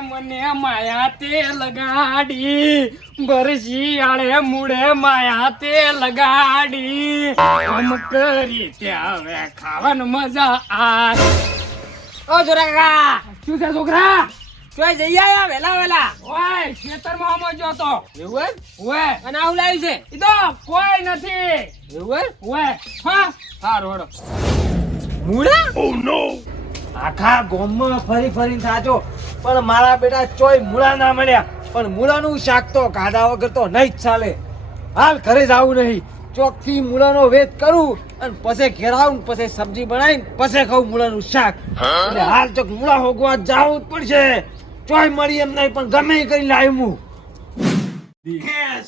મને માયા તે લગાડી બરસી આળે મુડે માયા તે લગાડી આમ કરી ત્યાં હવે ખાવાનું મજા આ ઓ જોરાકા શું છે છોકરા ચોય જઈ આયા વેલા ઓય ખેતરમાં આમ જો તો એવું ઓય અને આવું લાવ્યું છે ઈ તો કોઈ નથી એવું ઓય હા સારું હડો મુડા ઓ નો આખા ગામમાં ફરીને થાચો પણ મારા બેટા ચોય મૂળા ના મળ્યા પણ મૂળાનું શાક તો ખાધા વગર તો નહીં જ ચાલે હાલ ઘરે જાવું નહીં ચોકથી મૂળાનો વેત કરું અને પછી ઘેર આવું પછી સબ્જી બનાવીને પછી ખાઉં મૂળાનું શાક એટલે હાલ ચોક મૂળા હોગવા જાવું જ પડશે ચોય મળી એમ નહીં પણ ગમે એ કરી લાવ્યું હું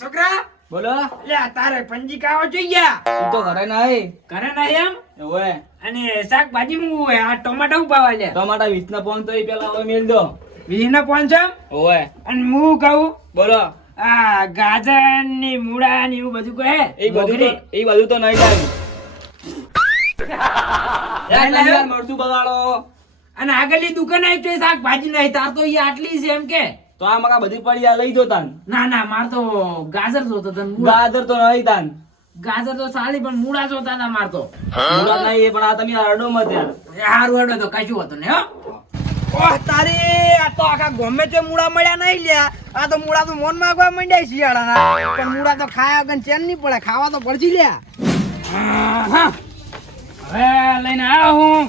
છોકરા બોલો લે તારે પંજીકાઓ જોઈ ગયા તું તો ઘરે નહીં એમ ઓય અને શાકભાજી માં હોય આ ટમાટા ઉપાવા લે ટમાટા 20 ના પોન તો ઈ પેલા હવે મેલ દો 20 ના 500 ઓય અને હું કહું બોલો આ ગાજર ની મૂળા ની એવું બધું કહે એ બધું તો નહીં લાવ્યું મરચું બગાડો અને આગળની દુકાન આવી તો શાકભાજી નહીં તાર તો ઈ આટલી છે એમ કે તો આ મકા બધી પડી આ લઈ દો તાન ના માર તો ગાજર જોતો તન ગાજર તો નહીં તાન ગાજર તો સાલી પણ મૂળા જોતા હતા માર તો મૂળા નહીં પણ આ તમે અડો મત યાર હારું હડો તો કશું હતું ને હો ઓહ તારી આ તો આખા ગમે તે મૂળા મળ્યા નહીં લ્યા આ તો મૂળા તો મોન માંગવા માંડ્યા શિયાળાના પણ મૂળા તો ખાયા વગર ચેન નહીં પડે ખાવા તો પડશે લ્યા હવે લઈને આવ્યો હું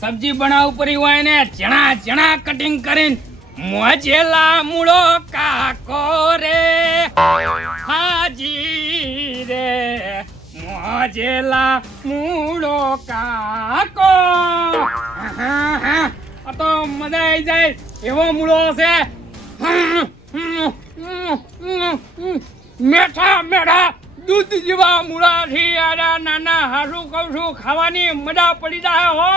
સબ્જી બનાવું પડી હોય ને ચણા કટિંગ કરીને મોજેલા મૂળો કાકો રે હાજી રે મોજેલા મૂળો કાકો આ તો મજા આવી જાય એવો મૂળો છે મેઠા દૂધ જેવા મૂળા થી આડા નાના હારું કહું છું ખાવાની મજા પડી જાય હો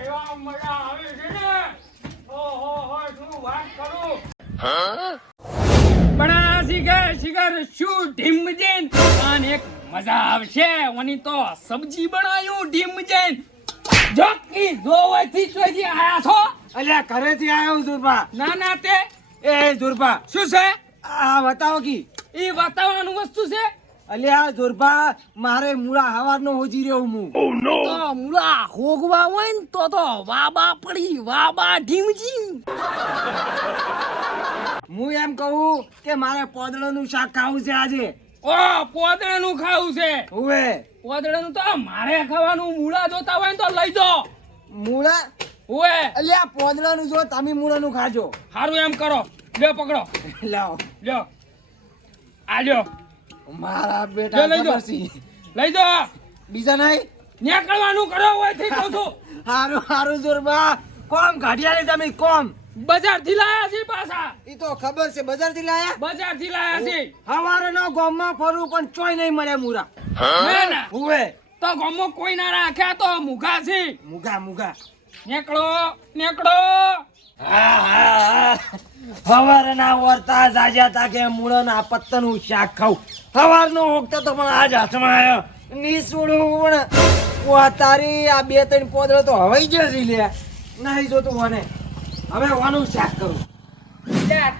એવા મજા આવે છે ને શું વાત કરું પણ આ શિખર શું ઢીમજેન અને એક મજા આવશે ઓની તો સબ્જી બનાવ્યું ઢીમજેન જોકી જોવાથી ચોથી આયા છો અલ્યા ઘરેથી આવ્યો ઝુરબા ના તે એ ઝુરબા શું છે આ બતાવો કી એ વાતાવરણ વસ્તુ છે અલ્યા ઝુરબા મારે મૂળા હવારનો હોજી રહ્યો હું તો મુલા હોગવા હોય ને તો વાબા પડી વાબા ઢીમજી હું એમ કહું કે મારે પોદળાનું શાક ખાવું છે આજે ઓ પોદળાનું ખાવું છે ઓવે પોદળાનું તો મારે ખાવાનું મૂળા જોતા હોય ને તો લઈ જો મૂળા ઓએ અલ્યા પોદળાનું જો તમે મૂળાનું ખાજો હારું એમ કરો લ્યો પકડો લાવો લ્યો આ લ્યો મારા જો બેટા લઈ જો. ખબર છે. લઈ જો બીજા નહીં નીકળવાનું કરો હોય થી કહું છું હારું ઝુરબા કોમ ગાડિયાની તમે કોમ બજાર થી લાયા છે પાછા ઈ તો ખબર છે બજાર થી લાયા બજાર થી લાયા છે હવારે નો ગામમાં ફરું પણ ચોય નહીં મળે મૂળા ના ઓવે તો ગમો કોઈ ના રાખ્યા તો મુઘા છે મુગા નીકળો હા હવારે ના વરતા જાજ્યા તા કે મૂળો ના પત્તાનું શાક ખાવ હવાર નો હોકતા તો પણ આજ હાથમાં આવ્યો નીસુડું પણ ઓ તારી આ 2-3 પોદળો તો હવાઈ જશે લે નહીં જોતું મને હવે વાનું શાક કરું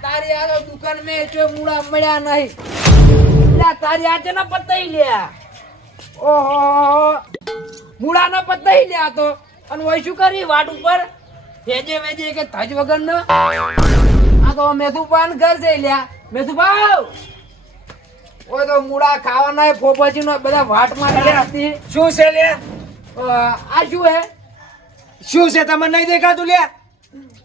તારી આ દુકાન મેં જો મૂળા મળ્યા નહીં તારી આજે ના પતાઈ લ્યા ઓહો મૂળા ના પતાઈ લ્યા તો અને વઈ શું કરી વાટ ઉપર વેજે કે ધજ વગર ન આ તો મેથુપાન ઘર જઈ લ્યા મેથુભાવ ઓય તો મૂળા ખાવાના ફોફાજી નો બધા વાટ માં હતી શું છે લે આ શું હે શું છે તમને નહીં દેખાતું લે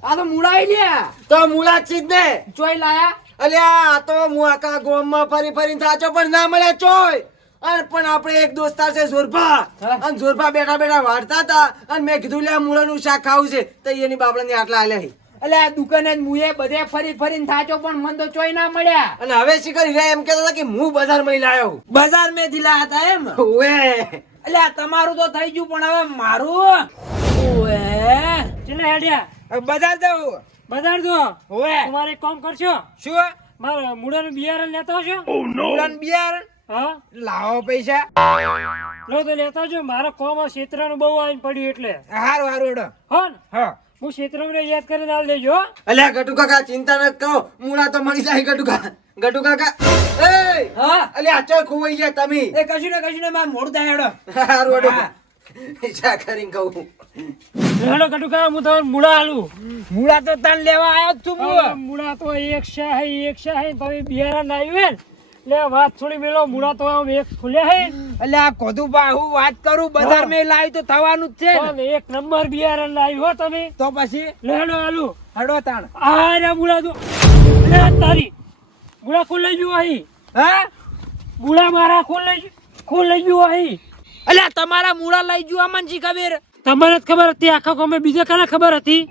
આ તો મૂળા લ્યા તો મૂળા ચીજ ને ચોઈ લાયા અલ્યા આ તો હું આખા ગામમાં ફરીને થાચો પણ ના મળે ચોય અને પણ આપણે એક દોસ્તાર છે ઝુરભા અને ઝુરભા બેઠા વાળતા હતા અને મેં કીધું લે મૂળાનું શાક ખાવું છે તો એની બાપડાની આટલા આલ્યા એટલે આ દુકાને મુએ બધે ફરીને થાચો પણ મન તો ચોઈ ના મળ્યા અને હવે શિખર હીરા એમ કહેતા હતા કે હું બજારમાં લાયો બજાર મેં થી લાયા હતા એમ ઓએ એટલે આ તમારું તો થઈ ગયું પણ હવે મારું ઓએ ચલે હેડ્યા બજાર જાવ બજાર જો ઓએ તમારે કામ કરશો શું મારે મૂળાનું બિયારણ લેતા હશો મૂળાનું બિયારણ હા લાવો પૈસા લો તો લેતા જો મારા કોમ ક્ષેત્રનું બહુ આવીને પડ્યું એટલે હારું હેડો હા હું ક્ષેત્રમાં યાદ કરીને આલ દેજો હો. અલ્યા ગટુ કાકા ચિંતા ન કરો, મૂળા તો મળી જાય ગટુ કાકા. ગટુ કાકા એ હા અલ્યા અચળ ખોવાઈ ગયા તમે. એ કશું ને માર મોડું થાય હેડો. હારું હેડો. હા. ચા કરીને કહું. હેડો કટુકા હું તમને મૂળા આલું. મૂળા તો તાન લેવા આવ્યો જ છું હું. મૂળા તો એક શાહી તમે બિયારણ આવ્યું હે ને, એટલે વાત થોડી મેલો મૂળા તો આમ એક ખુલ્યા હે એટલે આ કોધુબા હું વાત કરું બજાર મેં લાવી તો થવાનું જ છે ને. પણ એક નંબર બિયારણ લાવ્યું હો તમે. તો પછી લેડો આલું. હેડો તાણ. આ રે મૂળા તો લે તારી મૂળા ખુલ લઈ ગયું અહીં. હા મૂળા મારા ખુલ લઈ ગયું અહીં. અલ્યા તમારા મૂળા લઈ જવા મને શી ખબર? તમને જ ખબર હતી આખા ગામે બીજા કાને ખબર હતી?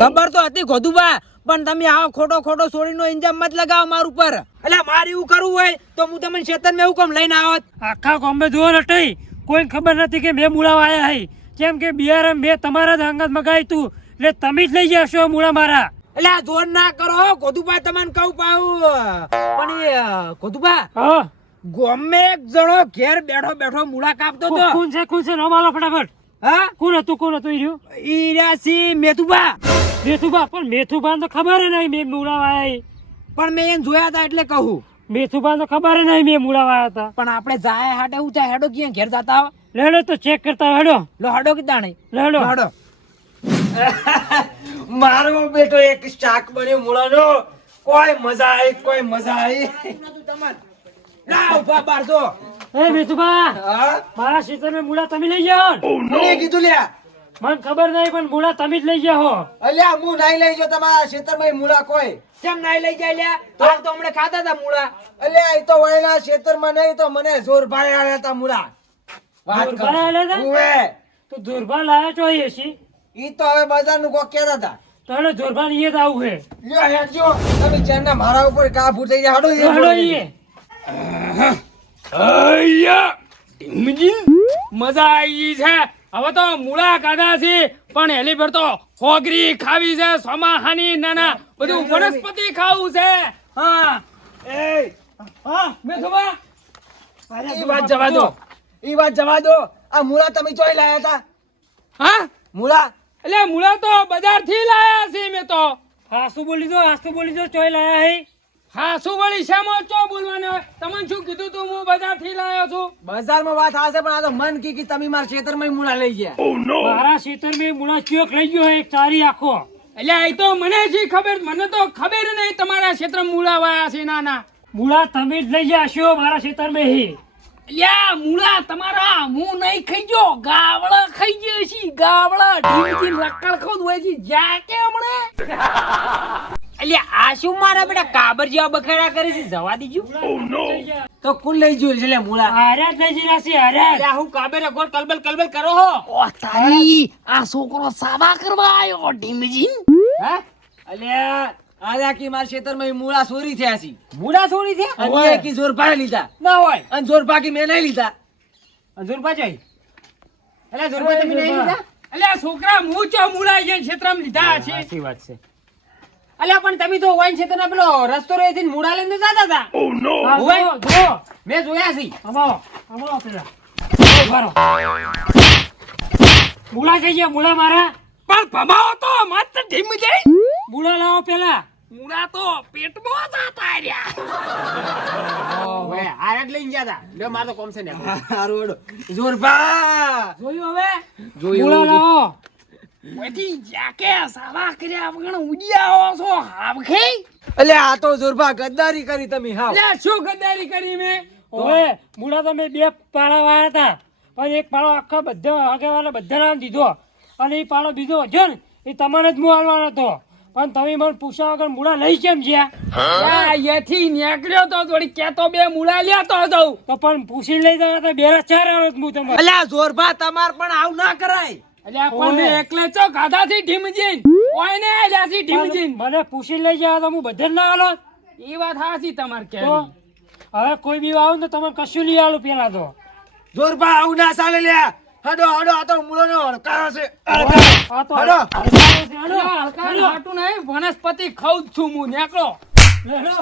ખબર તો હતી કોધુબા, પણ તમે આવો ખોટો સોડીનો ઇન્જામ મત લગાવો માર ઉપર. અલ્યા મારે એવું કરવું હોય તો હું તમને શેતન મેં હુકમ લઈને આવત. આખા ગામે જોવો નટઈ કોઈને ખબર નથી કે મેં મૂળા વાયા હે. કેમ કે બિયારણ મેં તમારા જ અંગત મગાવ્યું તું, એટલે તમે જ લઈ જશો મૂળા મારા. અલ્યા જોર ના કરો કોધુબા, તમને કહું પાઉં. પણ એ કોધુબા હા ગોમે એક જણો ઘેર બેઠો મૂળા કાપતો તો. કોણ છે નામ આલો ફટાફટ. હા કોણ હતું ઈ રહ્યું? ઈ રાસી મેતુબા. મેથુબા. પણ મેથુબા તો ખબર નહીં મેં મૂળા વાયા હે. પણ મેં એને જોયા હતા એટલે કહું. મેથુબા તો ખબર નહીં મેં મૂળા વાયા હતા. પણ આપણે જાય હાટે હું ચાહે હેડો ક્યાં ઘેર જતા હો. લેડો તો ચેક કરતા હેડો. લો હડો કીધા નહીં. લેડો હડો. મારો બેટો એક શાક બન્યો મૂળાનો. કોઈ મજા આવી. ના ઉભા બાર જો. એ મેથુબા હા મારા ક્ષેત્રમાં મૂળા તમે લઈ જાઓ ને? કોને કીધું લ્યા? મને ખબર નહીં પણ મૂળા તમે જ લઈ જાઓ. અલ્યા હું નહીં લઈ જાઉં તમારા ખેતરમાં મૂળા કોઈ. કેમ નાઈ લઈ જાય લ્યા? હાલ તો હમણાં ખાતા હતા મૂળા. અલ્યા એ તો વયના ખેતરમાં નહીં તો મને જોર ભાઈ આવ્યા હતા મૂળા. વાત જોર ભાઈ આલ્યા હતા? ઉવે. તો જોરબા લાયા છો અહીં હશી? ઈ તો હવે બજારનું કોક કહેતા હતા. તો હેડો જોરબા ની જ આવું હે. લ્યો હેડજો. તમે ચેનના મારા ઉપર કાબુ થઈ જાય. હડો તો હેડો ઈએ. અయ్యા ઢીમજી મજા આવી છે. હવે તો મૂળા કાઢા છે પણ એલી પર તો હોગરી ખાવી છે, સમાહાની નાના બધું વનસ્પતિ ખાવું છે. હા એ હા મેથુબા ઈ વાત જવા દો. ઈ વાત જવા દો. આ મૂળા તમે ચોઈ લાયા હતા? હા મૂળા એટલે મૂળા તો બજાર થી લાયા છે મેં તો. હાસુ બોલી દો ચોય લાયા હે. હાસુ બોલી શેમાં ચો બોલવાનો? તમને શું કીધું તું હું બજાર થી લાયો છું? બજારમાં વાત આવશે પણ આ તો મન કી તમે મારા ખેતરમાં મૂળા લઈ ગયા. મારા ખેતર મેં મૂળા ચોક લઈ ગયો એક ચારી આખો. એટલે એ તો મને શી ખબર, મને તો ખબર નહીં તમારા ક્ષેત્ર મૂળા વાયા છે. નાના મૂળા તમે જ લઈ જાશો મારા ખેતર મેં હી. લ્યા મૂળા તમારા હું નહીં ખાઈ ગયો, ગાવડા ખાઈ ગયો છે. ગાવડા ઢીમથી લક્કડ ખોદ હોય છે જા કે હમણે. અલ્યા આ શું મારા બેટા કાબર જેવા બખાડા કરે છે? જવા દીજો. તો કોણ લઈ જોઈ છે લે મૂળા? હાર્યા જ લઈ જરા છે હાર્યા. અલ્યા હું કાબર અગોર કલબલ કરો હો. ઓ તારી આ છોકરો સાવા કરવા આવ્યો ઢીમજી. હા અલ્યા આયા કી મારા ખેતરમાં મૂળા ચોરી થયા છે. મૂળા છોડી છે અને એ કી જોર ભાઈ લીધા. ના હોય. અને જોર ભાગી મેં નહીં લીધા. જોરબા જોઈ. અલ્યા જોરબા તમે નહીં લીધા? અલ્યા છોકરા હું ચો મૂળા જે ક્ષેત્રમાં લીધા છે. સાચી વાત છે. અલ્યા પણ તમે તો વાઈન ક્ષેત્રના પેલો રસ્તો રહે છે મૂળા લઈને જતા હતા. હા, હોય. જો મેં જોયા છે. અમાવો પેલા ઉભા રહો. મૂળા જઈએ મૂળા મારા. પણ ભમાવો તો મત ઢીમ જઈ. મૂળા લાવો પેલા. મૂળા તો પેટમાં જાતા રહ્યા. ઓય આરે જ લઈને ગયા હતા. લ્યો મારો કોમ છે ને. હારું હેડો. જોર ભા. જોયું હવે? જોયું. મૂળા લાવો. ઓયથી જાકે સાવા કર્યા વગર ઉડિયા આવો છો હાવખે. અલ્યા આ તો જોર ભા ગદ્દારી કરી તમે હાવ. લે શું ગદ્દારી કરી મેં? ઓએ મૂળા તો મેં બે પાળા વાયા હતા, પણ એક પાળો આખા બધા આગેવાળા બધા નામ દીધો અને એ પાળો બીજો હતો ને એ તમારે જ હું આલવાનો હતો. પણ તમે મને પૂછ્યા વગર મૂળા લઈ કેમ જ્યાં? અહીંયાથી નીકળ્યો તો થોડી કેતો બે મૂળા લેતો હતો. તો પણ પૂછી લઈ જવા તો બેરા ચાર આલો હું તમારે. અલ્યા જોર ભા તમાર પણ આવ ના કરાય. અલ્યા પણ મેં એકલે ચો ગાધાથી ઢીમજીન ઓય ને જાસી ઢીમજીન મને પૂછી લઈ જાય તો હું બધે ના આલો. એ વાત હાસી તમાર કે. હવે કોઈ બી આવું ને તમે કશું લઈ આલું પેલા તો. જોર ભા આવ ના ચાલે લ્યા. હડો આ તો મૂળો નો હડકારો છે. આ તો હડો. હડકારો છે, હડો. હડકારો હાટું નહીં, વનસ્પતિ ખાઉં જ છું હું. નીકળો. હેડો.